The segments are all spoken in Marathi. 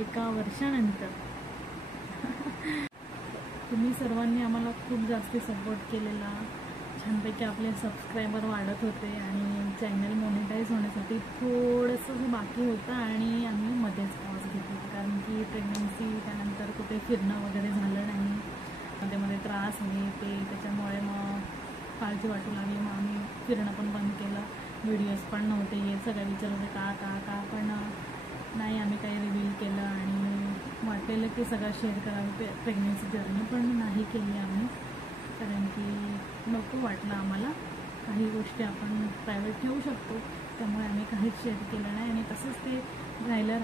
1 वर्षानंतर. तुम्ही सर्वांनी आम्हाला खूप जास्त सपोर्ट केलेला. छानपैकी आपले सबस्क्रायबर वाढत होते आणि चॅनल मोनेटाईज होण्यासाठी थोडंसं बाकी होतं आणि आम्ही मध्येच पॉज घेतली, कारण की प्रेग्नन्सी त्यानंतर कुठे फिरणं वगैरे झालं नाही, मध्ये मध्ये त्रास हे ते, त्याच्यामुळे मग काळजी वाटू लागली. मग आम्ही फिरणं पण बंद केलं, व्हिडिओज पण नव्हते येत. सगळ्या विचार होते का पण नाही, आम्ही काही रिव्हील केलं आणि वाटलेलं की सगळं शेअर करावं प्रेग्नन्सी जर्नी, पण नाही केली आम्ही, कारण की नको वाटलं आम्हाला. काही गोष्टी आपण प्रायव्हेट ठेवू शकतो, त्यामुळे आम्ही काहीच शेअर केलं नाही आणि तसंच ते राहिलं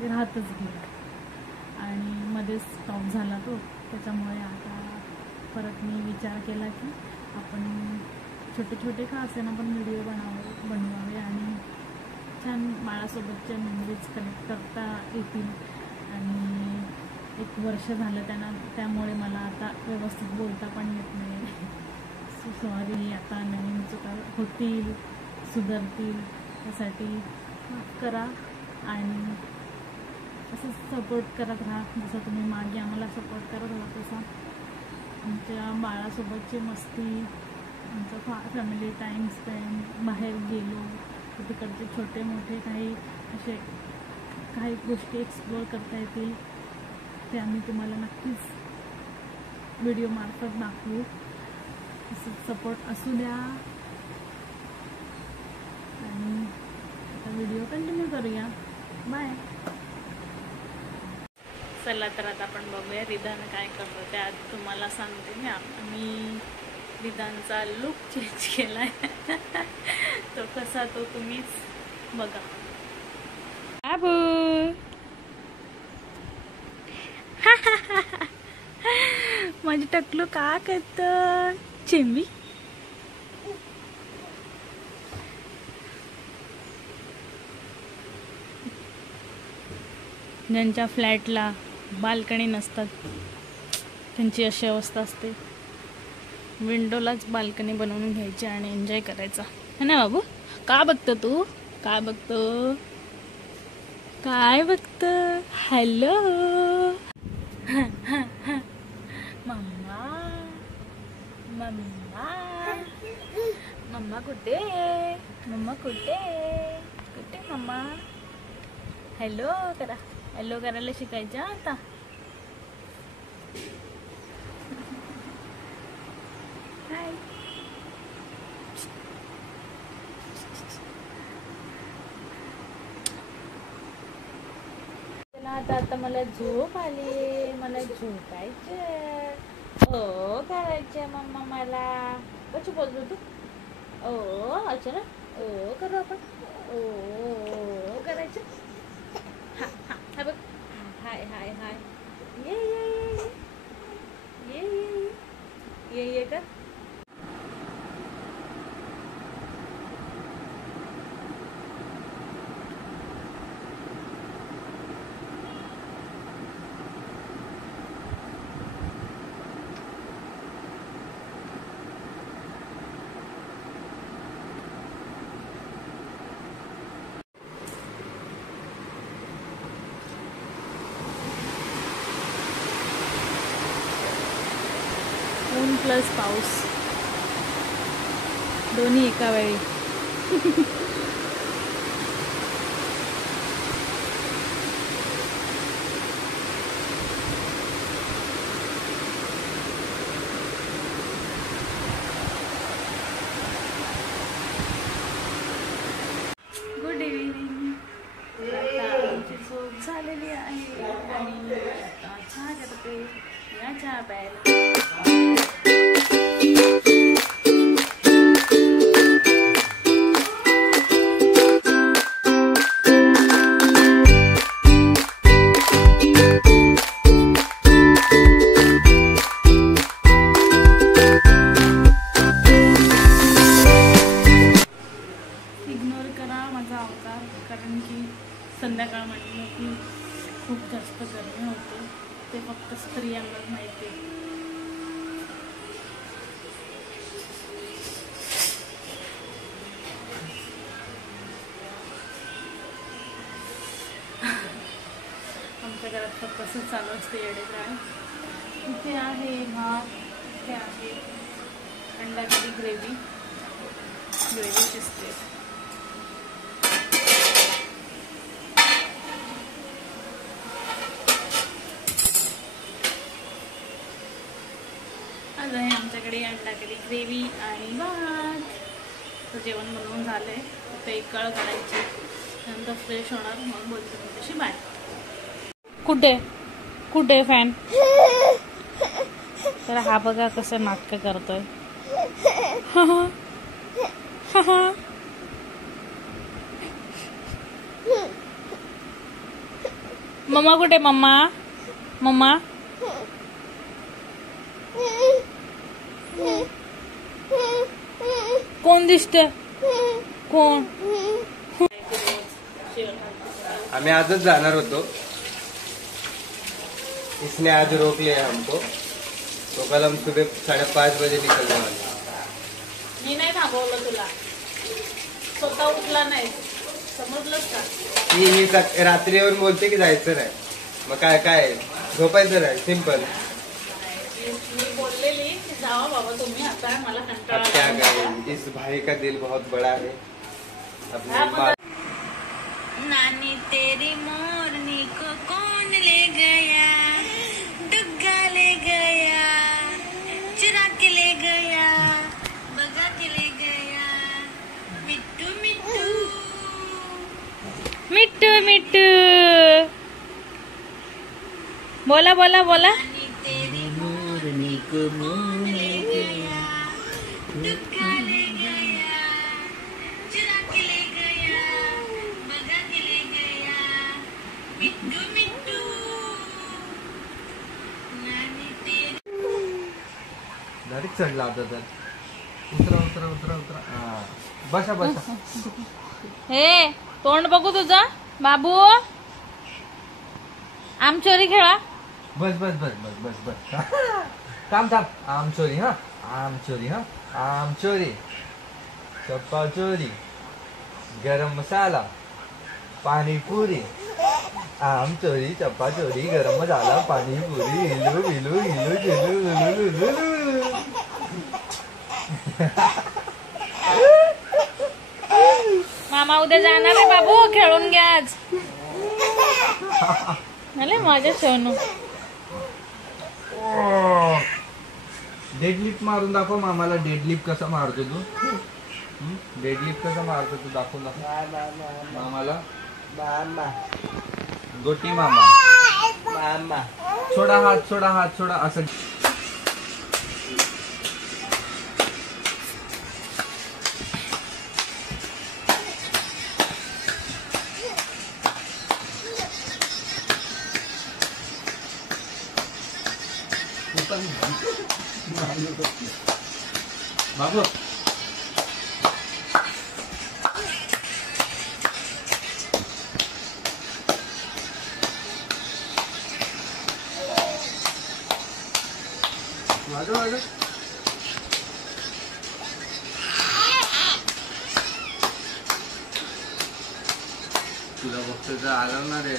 ते राहतच गेलं आणि मध्येच स्टॉप झाला तो. त्याच्यामुळे आता परत मी विचार केला की आपण छोटे का असे ना पण व्हिडिओ बनवावे आणि छान बाळासोबतच्या मेमरीज कनेक्ट करता येतील. आणि 1 वर्ष झालं त्यामुळे मला आता व्यवस्थित बोलता पण येत नाही. सॉरी, आता नवीन चुका होतील, सुधारतील, त्यासाठी माफ करा आणि असं सपोर्ट करत राहा. जसं तुम्ही मागे आम्हाला सपोर्ट करत होता तसा आमच्या बाळासोबतची मस्ती, आमचा फॅमिली टाईम स्पेंड, बाहेर गेलो तिकडचे छोटे मोठे काही गोष्टी एक्सप्लोअर करता येतील, ते आम्ही तुम्हाला नक्कीच व्हिडिओ मार्फत दाखवू. असं सपोर्ट असू द्या आणि आता व्हिडिओ कंटिन्यू करूया. बाय. चला तर आता आपण बघूया रिदान काय करतो. त्यात तुम्हाला सांगते मी रिदानचा लुक चेंज केला आहे. तो कसा तो तुम्हीच बघा. बाबू माझे टकलू का करतं चिंबी. ज्यांच्या फ्लॅटला बाल्कनी नसतात त्यांची अशी अवस्था असते. विंडोलाच बाल्कनी बनवून घ्यायची आणि एन्जॉय करायचा, है ना बाबू. का बघतो तू, काय बघतो, काय बघतो. हॅलो मम्मा, मम्मा, मम्मा कुठे, मम्मा कुठे, कुठे मम्मा. हॅलो करा, हॅलो करायला शिकायचं आता. हाय. आता मला झोप आली, मला झोपायचं. ओ करायचं मम्मा मला. कसं बोलतो तू. ओ अच्छा ना, ओ करू आपण. ओ करायचं. हा हा हा बघ. हाय हाय हाय. ये ये ये ये ये ये ये कर. ऊन प्लस पाऊस दोन्ही एका वेळी. Good evening. आता आमची झोप झालेली आहे आणि आता चहा करते. या चहा प्यायला. कारण की संध्याकाळ म्हटलं की खूप जास्त गरमी होते, ते फक्त स्त्रियांनाच माहिती आहे. आमच्या घरात फक्त तसंच चालू असते येडेच. इथे आहे भात, इथे आहे अंडा करी ग्रेव्ही शिजते. आज आहे आमच्याकडे अंडा करी ग्रेव्ही आणि भात. तर जेवण बनवून झालंय. आता एक काळ काढायची, नंतर फ्रेश होणार, मग बोलते मी तशी बाय. कुठे कुठे फॅन? तर हा बघा कसं नाटक करतोय. मम्मा कुठे? मम्मा मम्मा कोण दिसते? कोण? आम्ही आजच जाणार होतो. इसने आज रोक लिया हमको, तो कल हम सुबह 5:30 बजे निकलने वाले. मी नाही थांबवलं तुला, स्वतः उठला नाही, समजलंस का? ही रात्री येऊन बोलते की जायचं नाही, मग काय झोपायचं नाही, सिंपल. मी बोललेली की जावा बाबा तुम्ही, आता मला कंटाळा. अब क्या करें, इस भाई का दिल बहुत बड़ा है. अपने नानी तेरी मोरनी को कौन ले गया, डुग्गा ले गया, चुरा के ले गया, बगा के ले गया, मिट्टू मिट्टू मिट्टू मिट्टू. बोला बोला बोला. नानी तेरी मोरनी को कौन ले गया, डुग्गा ले गया, चुरा के ले गया, बगा के ले गया, मिट्टू मिट्टू. नानी तेरी. डायरेक्ट चढला होता तर. उतरा उतरा उतरा उतरा. बसा बसा. हे तोंड बघू तुझा बाबू. आमचोरी खेळा. बस बस बस बस बस बस. थांब. आमचोरी हा, आमचोरी हा, आमचोरी, चप्पा चोरी, गरम मसाला, पाणीपुरी. आमचोरी, चप्पा चोरी, गरम मसाला, पाणीपुरी, हिलू हिलू हिलू हिलू हिलू. मामा उद्या जाणार आहे बाबू, खेळून घ्या आज. झाले माझ्या सोनू. डेडलिफ्ट मारून दाखव मामाला. डेडलिफ्ट कसं मारतो तू? डेडलिफ्ट कसं मारतो तू? दाखवून दाखव मामाला. गोटी मामा. सोडा हात सोडा असं. बाबू वाजव. तुला बघतो आलं ना रे.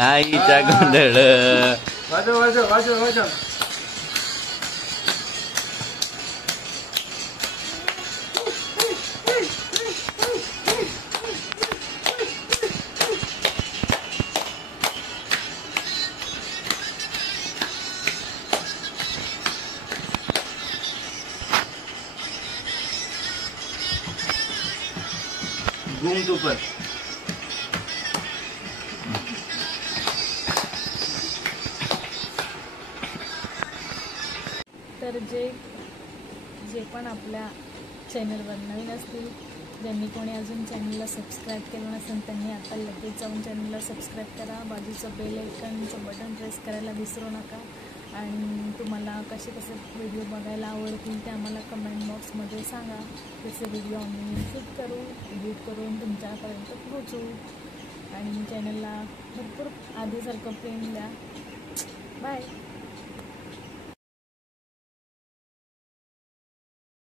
आईचा गोंधळ. वाजव. घूम तू पण. तर जे पण आपल्या चॅनलवर नवीन असतील, ज्यांनी कोणी अजून चॅनलला सबस्क्राईब केलं नसेल त्यांनी आता लगेच जाऊन चॅनलला सबस्क्राईब करा. बाजूचं बेल आयकनचं बटन प्रेस करायला विसरू नका. आणि तुम्हाला कसे कसे व्हिडिओ बघायला आवडतील ते आम्हाला कमेंट बॉक्समध्ये सांगा. तसे व्हिडिओ आम्ही शूट करू, एडिट करून तुमच्यापर्यंत पोहोचू. आणि चॅनलला भरपूर आधीसारखं प्रेम द्या. बाय.